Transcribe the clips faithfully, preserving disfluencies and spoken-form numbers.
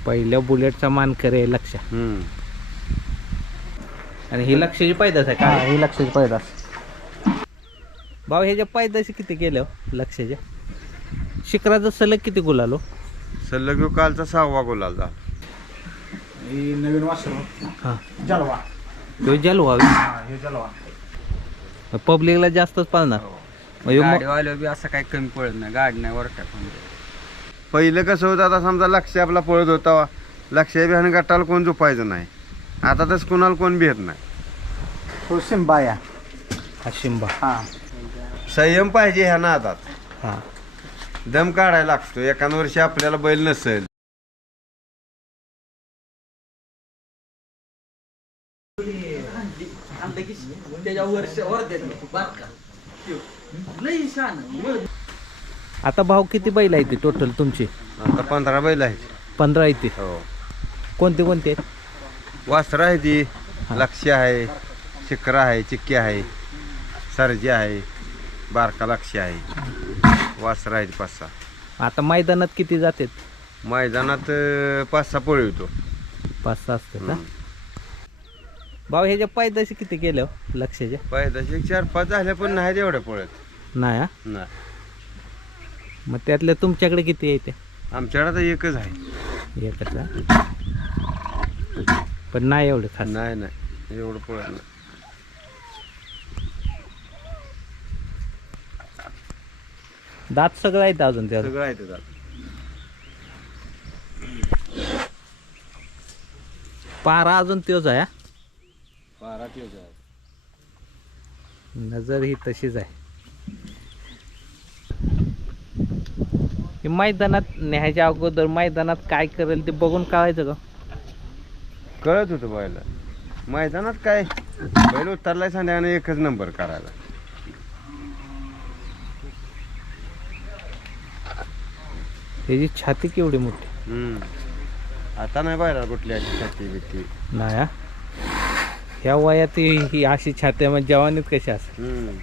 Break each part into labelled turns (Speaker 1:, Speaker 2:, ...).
Speaker 1: पहिल्या बुलेटचा मानकरी आहे लक्ष.
Speaker 2: हम्म.
Speaker 1: आणि ही लक्षाची पैदास आहे
Speaker 3: हा
Speaker 1: का?
Speaker 3: ही लक्षाची पैदास.
Speaker 1: भाऊ ह्याच्या पैदाशी किती केल्या हो लक्षाच्या? शिखराचं सलग किती गुलालो?
Speaker 2: सलग ह्यो कालचा सहावा गुलाल झाला.
Speaker 3: ही नवीन वासरू
Speaker 1: हां
Speaker 3: जलवा.
Speaker 1: तो जल व्हावी
Speaker 3: हा हे जलवा.
Speaker 1: पब्लिकला जास्तच पाळणार. मग ह्यो मो-
Speaker 4: गाडीवाले बी असं काही कमी पडत नाही, गाडी नाही वर टाकून.
Speaker 2: पहिलं कसं होतं, आता समजा लक्ष आपला पळत होता, लक्ष बिहान गटाला कोण झोपायचं नाही. आता तसं कोणाला कोण भेट नाही.
Speaker 3: तो सिंबा या.
Speaker 1: हा शिंबा.
Speaker 3: हा
Speaker 2: संयम पाहिजे ह्या नादात.
Speaker 1: हां
Speaker 2: दम काढायला लागतो. एखाद वर्षी आपल्याला बैल नसेल,
Speaker 1: आता भाऊ किती बैल आहे ती टोटल तुमची?
Speaker 2: आता पंधरा बैल आहेत.
Speaker 1: पंधरा आहे ती.
Speaker 2: हो.
Speaker 1: कोणते कोणते?
Speaker 2: वासरं आहे ती, लक्ष आहे, शिकरा आहे, चिक्की आहे, सरजी आहे, बारका लक्ष आहे. वासरं आहेत पाच सहा.
Speaker 1: आता मैदानात किती जातात?
Speaker 2: मैदानात अं, पाच सहा पळवतो.
Speaker 1: पाच सहा असतात का? भाऊ ह्याच्या पायदाशी किती केल्या हो लक्षाच्या?
Speaker 2: पायदाशी चार पाच झाल्या पण नाही एवढ्या पळत
Speaker 1: नाही हा?
Speaker 2: नाही.
Speaker 1: मग त्यातल्या तुमच्याकडे किती येते?
Speaker 2: आमच्याकडे आता एकच आहे.
Speaker 1: एकच हा? पण नाही एवढं खास.
Speaker 2: नाही नाही एवढं पळत नाही.
Speaker 1: दात सगळं आहेत अजून त्यात.
Speaker 2: सगळं आहे त्याच्यात.
Speaker 1: पारा अजून त्योच आहे हा?
Speaker 2: बारा तेच आहे.
Speaker 1: नजर ही तशीच आहे. हे मैदानात न्यायच्या अगोदर मैदानात काय करेल ते बघून कळायचं का?
Speaker 2: कळत होतं बैला. मैदानात काय बैल उतरलाय संध्याकाळी एकच नंबर करायला.
Speaker 1: त्याची छाती केवढी मोठी.
Speaker 2: हम्म. आता नाही बैला कुठली अशी छाती बिती.
Speaker 1: नाही हा? ह्या वयात ही ही अशी छाती आहे, मग जवानीत कशी असेल?
Speaker 2: हम्म.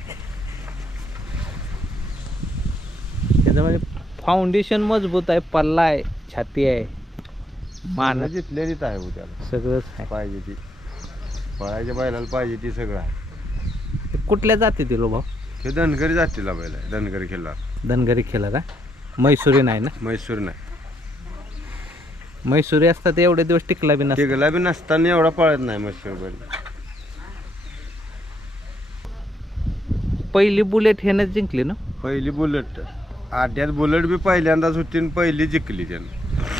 Speaker 1: त्याच्यामध्ये फाउंडेशन मजबूत आहे, पल्ला आहे, छाती आहे, मान
Speaker 2: मान जितलेलीच आहे उद्याला.
Speaker 1: सगळंच आहे.
Speaker 2: पाहिजे ती पळायच्या बैलाला पाहिजे ती सगळं आहे.
Speaker 1: ते कुठल्या जाती दिलो भाऊ?
Speaker 2: ते धनगरी जातीला बैल आहे. धनगरी खेळला.
Speaker 1: धनगरी खेळा का? मैसुरी नाही ना?
Speaker 2: म्हैसूर नाही.
Speaker 1: मैसुरी असतात एवढे दिवस टिकला बी नसता.
Speaker 2: तिघला बी नसताना एवढा पळत नाही म्हैसूर बैल.
Speaker 1: पहिली बुलेट ह्यानं जिंकली ना?
Speaker 2: पहिली बुलेट आड्यात बुलेट बी पहिल्यांदाच होती आणि पहिली जिंकली त्यानं.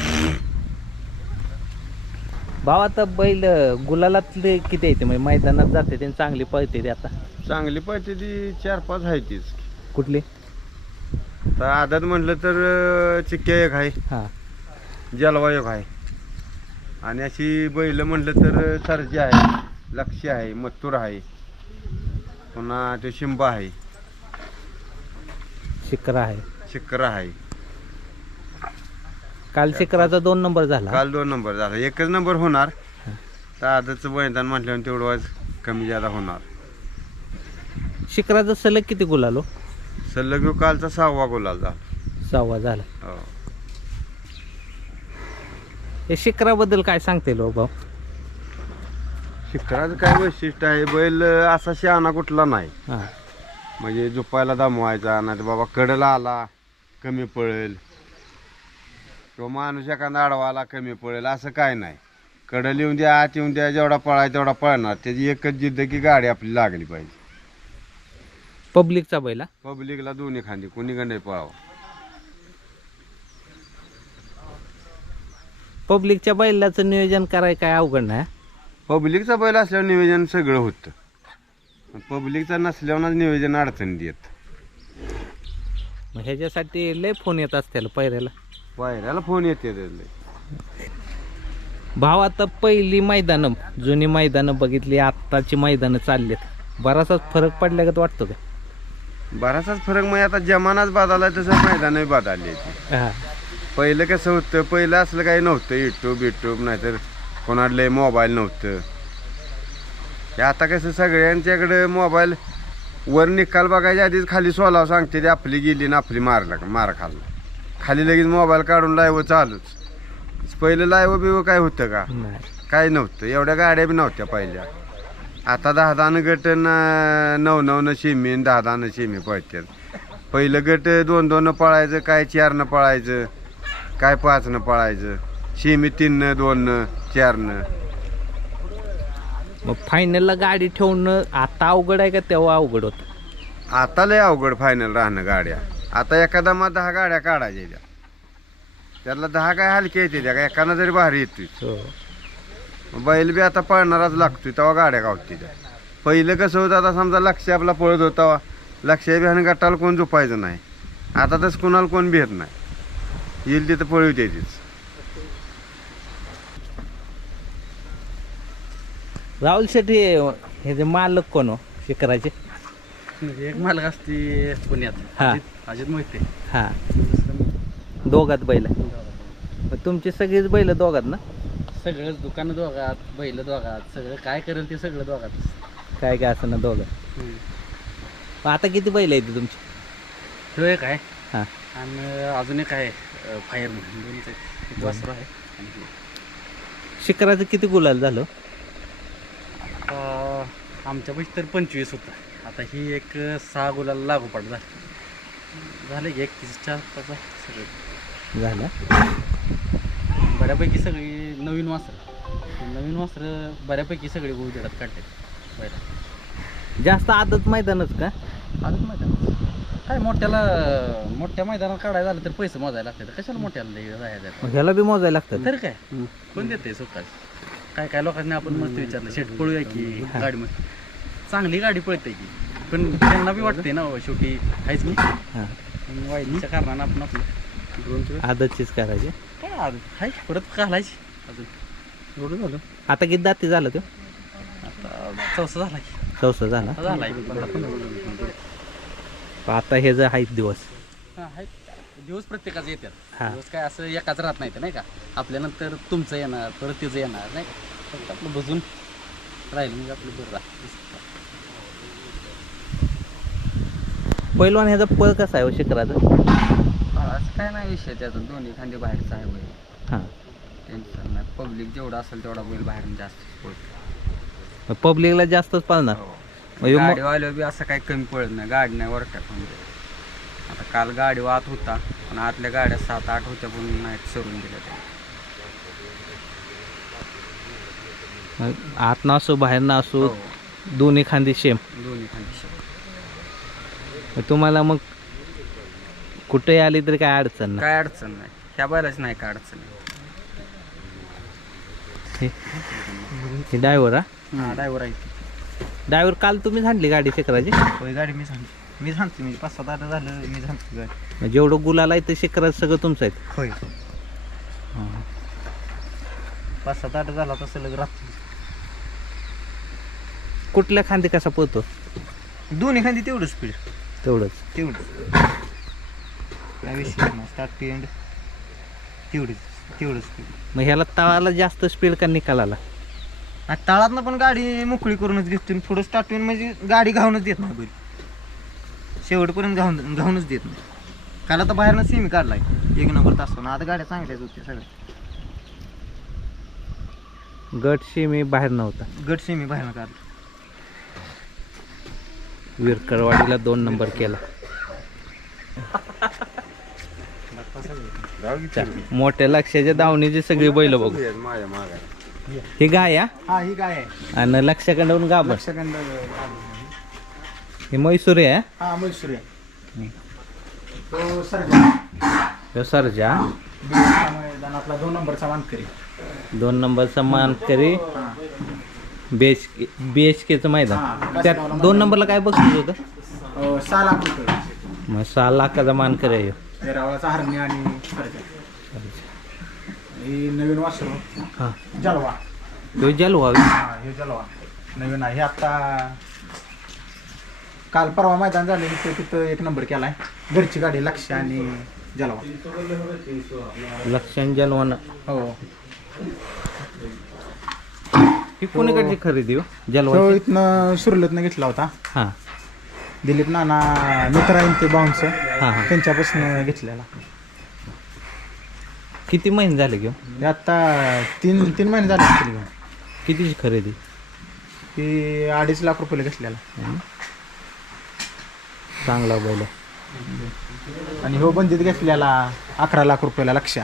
Speaker 1: भाव आता बैल गुलालातले किती येते म्हणजे मैदानात जाते ते चांगली पळते ते आता?
Speaker 2: चांगली पळते ती चार पाच आहे तीच.
Speaker 1: कुठली?
Speaker 2: तर आदत म्हटलं तर अं, चिक्क्या एक आहे,
Speaker 1: हां
Speaker 2: जलवा एक आहे, आणि अशी बैल म्हटलं तर सरजी आहे, लक्ष आहे, मत्तूर आहे, पुन्हा ते शिंबा आहे,
Speaker 1: शिकरा आहे.
Speaker 2: शिकरा आहे.
Speaker 1: काल शिकराचा दोन नंबर झाला.
Speaker 2: काल दोन नंबर झाला. एकच नंबर होणार. तर आदतचं मैदान म्हटल्यावर तेवढं वाज कमी जादा होणार.
Speaker 1: शिकराचा सलग किती गुलालो?
Speaker 2: सलग ह्यो कालचा सहावा गुलाल झाला.
Speaker 1: सहावा झाला.
Speaker 2: हो.
Speaker 1: हे शिकराबद्दल काय सांगते लो भाऊ?
Speaker 2: शिखराचं काय वैशिष्ट्य आहे, बैल असा शहाणा कुठला नाही.
Speaker 1: हां
Speaker 2: म्हणजे झोपायला दमवायचा नाही तर बाबा कडला आला कमी पळेल, किंवा माणूस एखादा आडवा आला कमी पळेल असं काय नाही. कडल येऊन द्या, आत येऊन द्या, जेवढा पळाय तेवढा पळणार. त्याची एकच जिद्द की गाडी आपली लागली पाहिजे.
Speaker 1: पब्लिकचा बैला?
Speaker 2: पब्लिकला दोन्ही खांदी कोणी गंडे पळावं.
Speaker 1: पब्लिकच्या बैलाचं नियोजन करायला काय अवघड नाही.
Speaker 2: पब्लिकचा बैल असल्यावर नियोजन सगळं होतं. पब्लिकचा नसल्यावर नियोजन अडचणी येत.
Speaker 1: मग ह्याच्यासाठी लय फोन येत असतील पहिल्याला.
Speaker 2: पायऱ्याला फोन येते त्याले.
Speaker 1: भाव आता पहिली मैदानं जुनी मैदानं बघितली, आत्ताची मैदानं चाललेत, बराचसाच फरक पडल्यागत वाटतो का?
Speaker 2: बराचसाच फरक. मग आता जमानाच बदलला तसं मैदानही बदलली.
Speaker 1: हां
Speaker 2: पहिलं कसं होतं, पहिलं असलं काही नव्हतं, युट्यूब युट्यूब नाहीतर कोणाला मोबाईल नव्हतं. हे आता कसं सगळ्यांच्याकडे मोबाईल. वर निकाल बघायच्या आधीच खाली सोलाव सांगते ते आपली गेली ना आपली मारला मार खाल्ला, खाली लगेच मोबाईल काढून लाईव्ह चालूच. पहिलं लाईव बिव काय होतं का?
Speaker 1: नाही.
Speaker 2: काय नव्हतं, एवढ्या गाड्या बी नव्हत्या पहिल्या. आता दहा दहानं गट न नऊ नऊनं शेमी आणि दहा दहानं शेमी पळतात. पहिलं गट दोन दोननं पळायचं, काय चारनं पळायचं, काय पाचनं पळायचं, शेमी तीननं दोननं चारनं.
Speaker 1: मग फायनलला गाडी ठेवणं आता अवघड आहे का तेव्हा अवघड होतं?
Speaker 2: आता लय अवघड फायनल राहणं गाड्या. आता एखादा मग दहा गाड्या काढायच्या त्या, त्यातला दहा काय हलक्या येते त्या, का एकानं जरी भारी येतोय.
Speaker 1: हो.
Speaker 2: बैल बी आता पळणाराच लागतोय तेव्हा गाड्या गावते त्या. पहिलं कसं होतं, आता समजा लक्ष आपला पळत होता, लक्ष बिहान गटाला कोण झोपायचं नाही. आता तसं कोणाला कोण भेट नाही, येईल तिथं पळू द्यायचीच.
Speaker 1: राहुल शेट्टी हे जे मालक कोण हो शिखराचे?
Speaker 4: एक मालक असते पुण्यात,
Speaker 1: हा.
Speaker 4: अजित अजित मोहिते.
Speaker 1: हा, दोघात बैल. मग तुमची सगळीच बैल दोघात ना?
Speaker 4: सगळं दुकान दोघात, बैल दोघात, सगळं काय करेल ते सगळं दोघात.
Speaker 1: काय काय असं ना दोघात. मग आता किती बैल आहेत तुमची?
Speaker 4: तो एक आहे
Speaker 1: हां.
Speaker 4: आणि अजून एक आहे फायर म्हणून, दोन्हीच आहेत. एक वासरू आहे आणि हे.
Speaker 1: शिखराचं किती गुलाल झालं?
Speaker 4: आता आमच्या पैसे तर पंचवीस होतं. आता ही एक सहा गुलाला लागोपाठ झाली. झाले की एकतीसच्या आसपास आहे सगळं.
Speaker 1: झालं.
Speaker 4: बऱ्यापैकी सगळी नवीन वासरं नवीन वासरं बऱ्यापैकी सगळी गुजरात काढतात पहिला.
Speaker 1: जास्त आदत मैदानच का?
Speaker 4: अजून मैदान काय मोठ्याला मोठ्या मैदानात काढायला झालं तर पैसे मोजायला लागतात. कशाला मोठ्याला लई जायचं?
Speaker 1: मग ह्याला बी मोजायला लागतं.
Speaker 4: तर काय कोण देते स्वतः? काय काय लोकांनी आपण मस्त विचारलं, शेट पळूया की गाडीमध्ये. चांगली गाडी पळते की, पण त्यांना बी वाटते ना शेवटी आहेच मी
Speaker 1: हां.
Speaker 4: वाईटच्या कारणानं आपण आपलं दोन किलो
Speaker 1: आदतचीच करायची.
Speaker 4: काय अजून आहे परत घालायची अजून. एवढं झालं
Speaker 1: आता किती दाती झालं तो?
Speaker 4: आता चौसा झाला की
Speaker 1: चौसा झाला.
Speaker 4: आता झाला की पंधरा पंधरा.
Speaker 1: आता हे जर आहेत दिवस.
Speaker 4: हां आहे दिवस प्रत्येकाचं येतात.
Speaker 1: हां.
Speaker 4: दिवस काय असं एकाच राहत नाही, नाही का? आपल्यानंतर तुमचं येणार, परत तिचं येणार, नाही फक्त आपलं बजून राहिलं म्हणजे आपलं बरं राहतं.
Speaker 1: पहिलवान ह्याचा पळ कसा आहे हो शिखराचा?
Speaker 4: असं काय नाही विषय त्याचा, दोन्ही खांदे बाहेरचा आहे बैल.
Speaker 1: हां.
Speaker 4: टेन्शन नाही. पब्लिक जेवढा असेल तेवढा बैल बाहेरून जास्त पळतो.
Speaker 1: पब्लिकला जास्तच पळणार. मग ह्यो मो-
Speaker 4: गाडीवाल्यावर बी असं काही कमी पडत नाही. गाडी नाही वरट्यात म्हणजे. आता काल गाडी वाहत होता, पण आतल्या गाड्या सात आठ होत्या पण नाहीत, सोडून दिल्या त्या.
Speaker 1: मग आत ना असो बाहेर ना असो
Speaker 4: हो.
Speaker 1: दोन्ही खांदी शेम.
Speaker 4: दोन्ही खांदे शेवट.
Speaker 1: मग तुम्हाला मग कुठेही आली तरी काय अडचण नाही.
Speaker 4: काय अडचण नाही, ह्या बैलाच नाही काय अडचण नाही.
Speaker 1: हे ड्रायव्हर हा
Speaker 4: हा ड्रायव्हर आहे.
Speaker 1: ड्रायव्हर काल तुम्ही आणली गाडी शिखराची?
Speaker 3: होय, गाडी मी सांगते मी सांगते मी पाच सात आठ झालं मी सांगते गाडी.
Speaker 1: मग जेवढं गुलाल आहे ते शिखरात सगळं तुमचं आहे.
Speaker 3: होय,
Speaker 1: हां.
Speaker 3: पाच सात आठ झाला तर सलग राहतो.
Speaker 1: कुठल्या खांदी कसा पळतो?
Speaker 3: दोन्ही खांदी तेवढं स्पीड,
Speaker 1: तेवढंच.
Speaker 3: तेवढं काय विषय नाही. स्टार्ट टू एंड तेवढीच तेवढं स्पीड.
Speaker 1: मग ह्याला तळाला जास्त स्पीड का निकालाला?
Speaker 3: आणि तळातनं पण गाडी मोकळी करूनच घेतो. थोडं स्टार्ट टू एंड म्हणजे गाडी घावूनच देत नाही बैल, शेवटपर्यंत घाऊन घाऊनच देत नाही. काल आता बाहेरनं सेमी काढलाय एक नंबर तास. आता गाड्या चांगल्याच होत्या सगळ्या.
Speaker 1: गट मी बाहेर नव्हता.
Speaker 3: गट सेमी बाहेरनं काढला.
Speaker 1: विरकरवाडीला दोन नंबर केला. मोठ्या लक्षाच्या दावणीची सगळी बैल बघू.
Speaker 2: माझ्या मागा
Speaker 1: ही गाय हा?
Speaker 3: हा ही काय आहे
Speaker 1: आणि लक्षाकडून गाभण.
Speaker 3: लक्षाखंड.
Speaker 1: हे मैसूर आहे.
Speaker 3: हा मैसूर आहे.
Speaker 1: हम्म.
Speaker 3: तो सरजा
Speaker 1: ह्यो सर्जा
Speaker 3: मैदानातला दोन नंबरचा मानकरी.
Speaker 1: दोन नंबरचा मानकरी.
Speaker 3: हा.
Speaker 1: बीएच बीएच केचं मैदान.
Speaker 3: हा,
Speaker 1: त्यात दोन नंबरला काय बक्षीस होतं?
Speaker 3: अं, सहा लाख रुपये.
Speaker 1: मग सहा लाखाचा मानकरी आहे ह्यो.
Speaker 3: तेरावाचा हरणी आणि सरजा. ही नवीन वासरू
Speaker 1: हा
Speaker 3: जलवा.
Speaker 1: ह्यो जलू व्हावी.
Speaker 3: हा हे जलवा नवीन आहे. हे आत्ता काल परवा मैदान झाले ते तिथं एक नंबर केलाय. घरची गाडी लक्ष आणि जलवा.
Speaker 1: लक्षण जलवानं.
Speaker 3: हो,
Speaker 1: ही कोणीकडची खरेदी हो
Speaker 3: तो
Speaker 1: जलवा?
Speaker 3: इथनं सुरलतनं घेतला होता.
Speaker 1: हां
Speaker 3: दिलीप नाना मित्र आहे ते बाउन्स
Speaker 1: हां हां.
Speaker 3: त्यांच्यापासून घेतलेला.
Speaker 1: किती महिने झाले घेऊन?
Speaker 5: हे आता तीन तीन महिने झाले असतील घेऊन.
Speaker 1: कितीची खरेदी?
Speaker 5: ही अडीच लाख रुपये घेतलेला.
Speaker 1: चांगला बैल आहे.
Speaker 5: आणि हो बंदीत घेतलेला अकरा लाख रुपयाला लक्ष.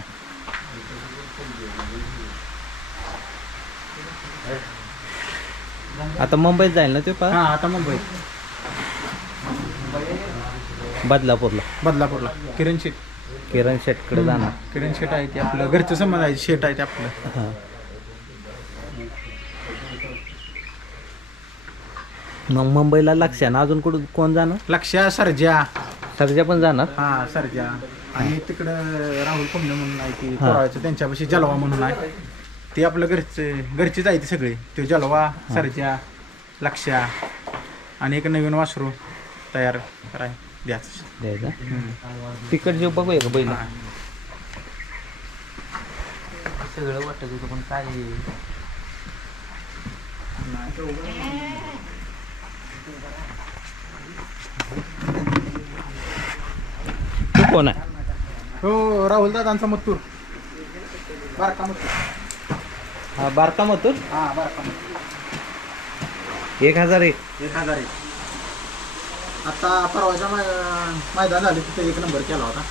Speaker 1: आता मुंबईत जाईल ना ते पा
Speaker 5: हा आता मुंबईत
Speaker 1: बदलापूरला
Speaker 5: बदलापूरला किरण शेट.
Speaker 1: किरण शेटकडे जाणार.
Speaker 5: किरण शेट आहे ते आपलं घरचं संबंध आहे. शेट आहे ते आपलं.
Speaker 1: हां मग मुंबईला लक्षानं अजून कुठं कोण जाणार?
Speaker 5: लक्ष सरजा.
Speaker 1: सरजा पण जाणार.
Speaker 5: हा सरजा. आणि तिकडं राहुल कोंबडे म्हणून आहे की कोराळचं त्यांच्यापाशी जलवा म्हणून आहे. ते आपलं घरचे घरचीच आहे ती सगळी. तो जलवा सरजा लक्षा आणि एक नवीन वासरू तयार कराय द्यायचं.
Speaker 1: द्यायचा तिकड जेव बघूया का बैल?
Speaker 3: सगळं वाटत होतं पण काय
Speaker 1: तू कोण आहे?
Speaker 5: हो राहुल दादांचा मत्तूर. बारका मत्तूर.
Speaker 1: हा बारका मथुर.
Speaker 5: हा बारका मत्तूर.
Speaker 1: एक हजार एक.
Speaker 5: एक हजार एक. आता परवाच्या मै- मैदान झाले तिथे एक नंबर केला होता.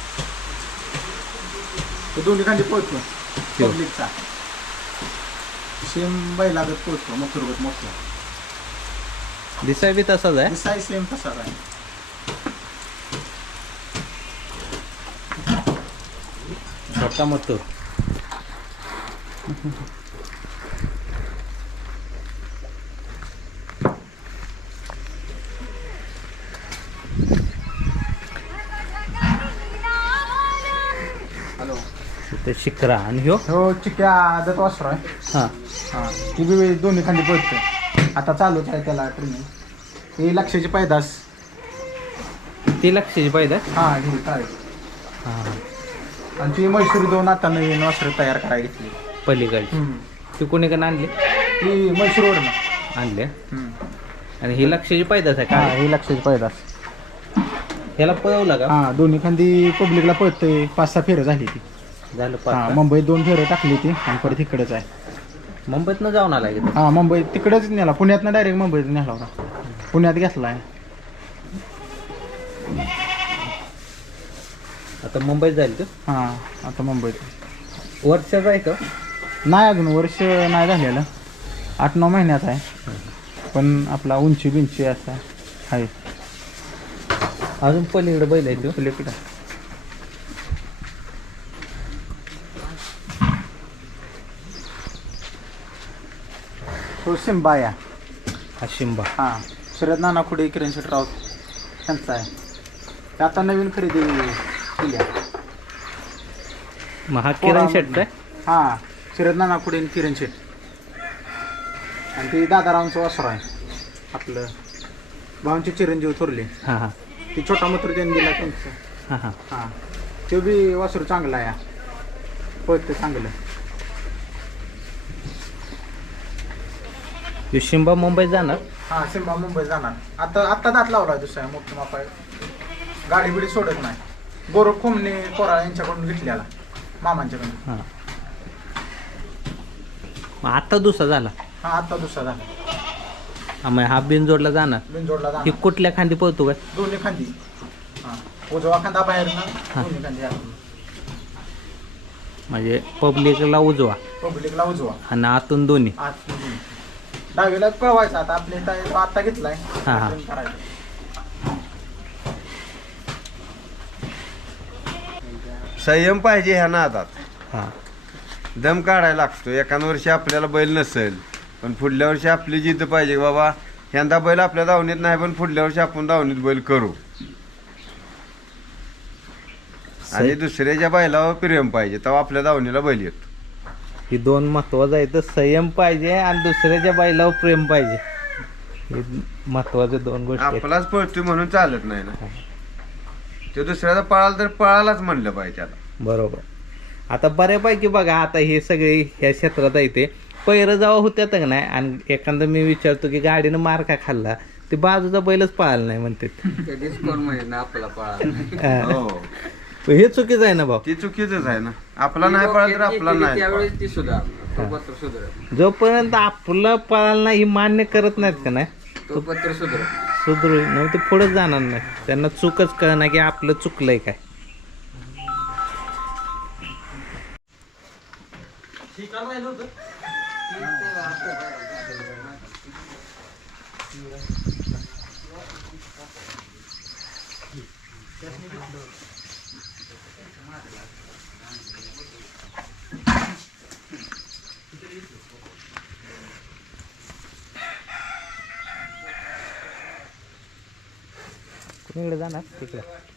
Speaker 5: तो दोन्ही खांदी पोहोचतो पब्लिकचा. सेम बैलागत पोहोचतो मथुरगत मोठा.
Speaker 1: दिसाय बी तसाच आहे.
Speaker 5: दिसाय सेम तसाच आहे.
Speaker 1: छोटा मथुर.
Speaker 5: हॅलो.
Speaker 1: ते शिखरा आणि ह्यो
Speaker 5: हो चिक्या आदत वासरू आहे.
Speaker 1: हां
Speaker 5: हां ती बी दोन्ही खांदी पोहोचते. आता चालूच आहे त्याला ट्रेनिंग. ही लक्षाची पैदास.
Speaker 1: ती लक्षाची पाहिजे.
Speaker 5: हां ही काय
Speaker 1: हां
Speaker 5: आणि ती म्हैसूर दोन आता नवीन वस्त्र तयार करायला घेतली.
Speaker 1: पलीकडची ती कोणीकडे आणली?
Speaker 5: ती म्हैसूरवरनं
Speaker 1: आणली. आणि ही लक्षाची पायदास आहे
Speaker 5: हां
Speaker 1: का?
Speaker 5: ही लक्षाची पैदास.
Speaker 1: ह्याला पळवला का?
Speaker 5: हां दोन्ही खांदी पब्लिकला पळतंय. पाच सहा फेरं झाली ती.
Speaker 1: झालं
Speaker 5: हां
Speaker 1: पाच.
Speaker 5: मुंबईत दोन फेरं टाकली ती आणि परत इकडेच आहे.
Speaker 1: मुंबईतनं जाऊन आला की तो?
Speaker 5: हां मुंबईत तिकडेच नेला. पुण्यातनं डायरेक्ट मुंबईत नेला होता. पुण्यात घेतला आहे.
Speaker 1: आता मुंबईत जाईल तो.
Speaker 5: हां आता मुंबईत
Speaker 1: वर्षाचा आहे का?
Speaker 5: नाही अजून वर्ष नाही झालेलं. आठ नऊ महिन्यात आहे. पण आपला उंची बिंची असा आहे.
Speaker 1: अजून पलीकडे बैल आहे तो.
Speaker 5: पलीकडं तो सिंबाया.
Speaker 1: हा शिंबा.
Speaker 5: हां शरद नाना खुडे किरण शेट राऊत त्यांचा आहे. ते आता नवीन खरेदी केली आहे.
Speaker 1: मग हा किरण शेटचा आहे.
Speaker 5: हां शरद नाना खुडे आणि किरण शेट. आणि ते दादारावांचं वासर आहे आपलं भावांचे चिरंजीव थोरले.
Speaker 1: हां हां
Speaker 5: ते छोटा मत्र त्यांनी दिला त्यांचं.
Speaker 1: हां हां
Speaker 5: हां ते बी वासरू चांगला आहे. पळतं चांगलं.
Speaker 1: तो शिंबा मुंबईत जाणार.
Speaker 5: हां सिंबा मुंबई जाणार. आता आत्ता दात लावला दुसऱ्या मोठं मापा. गाडी बिडी सोडत नाही. गोरख खोमने कोराळा यांच्याकडून घेतलेला मामांच्याकडून.
Speaker 1: हां मग आता दुसरा झाला.
Speaker 5: हा आता दुसरा झाला.
Speaker 1: हा मग हा बिनजोडला जाणार.
Speaker 5: बिनजोडला
Speaker 1: ही
Speaker 5: जाणार.
Speaker 1: कुठल्या खांदी पळतो काय?
Speaker 5: दोन्ही खांदी. हां उजवा खांदा बाहेर ना दोन्ही खांदी आतून.
Speaker 1: म्हणजे पब्लिकला उजवा
Speaker 5: पब्लिकला उजवा
Speaker 1: आणि आतून दोन्ही.
Speaker 5: आत दोन्ही. डावीला पळवायचा. आता आपल्या इथं तो आत्ता घेतलाय.
Speaker 1: हां, हां.
Speaker 5: ट्रेन करायचं.
Speaker 2: संयम पाहिजे ह्या नादात.
Speaker 1: हां
Speaker 2: दम काढायला लागतो. एखाद वर्षी आपल्याला बैल नसेल पण पुढल्या वर्षी आपली जिद्द पाहिजे बाबा ह्यांदा बैल आपल्या दावणीत नाही पण पुढल्या वर्षी आपण दावणीत बैल करू. आणि दुसऱ्याच्या बैलावर प्रेम पाहिजे तेव्हा आपल्या दावणीला बैल येतो.
Speaker 1: ही दोन महत्वाचं आहे. तर संयम पाहिजे आणि दुसऱ्याच्या बैलावर प्रेम पाहिजे. हे महत्वाचे दोन गोष्टी आहेत.
Speaker 2: आपलाच पळतोय म्हणून चालत नाही ना. ते दुसऱ्याचा पळाला तर पळालाच म्हणलं पाहिजे त्याला.
Speaker 1: बरोबर. आता बऱ्यापैकी बघा आता हे सगळे ह्या क्षेत्रात आहे ते पैरं जेव्हा होत्यात का नाही आणि एखादं मी विचारतो की गाडीनं मार का खाल्ला ते बाजूचा बैलच पळाला नाही म्हणते.
Speaker 3: कधीच कोण म्हणजे ना आपला पळा.
Speaker 2: हो
Speaker 1: हे चुकीचं आहे ना भाऊ.
Speaker 2: ती चुकीचंच आहे ना. आपला नाही पळत तर आपला नाही
Speaker 6: त्यावेळेस
Speaker 2: पळत.
Speaker 6: ती सुद्धा तो पत्र सुधारत
Speaker 1: जोपर्यंत आपलं पळाल नाही ही मान्य करत नाहीत का नाही
Speaker 6: तो पत्र सुधारत
Speaker 1: सुधरू न ते पुढे जाणार नाही. त्यांना चूकच कळणार की आपलं चुकलंय काय. कुणीकडे जाणार तिकडे.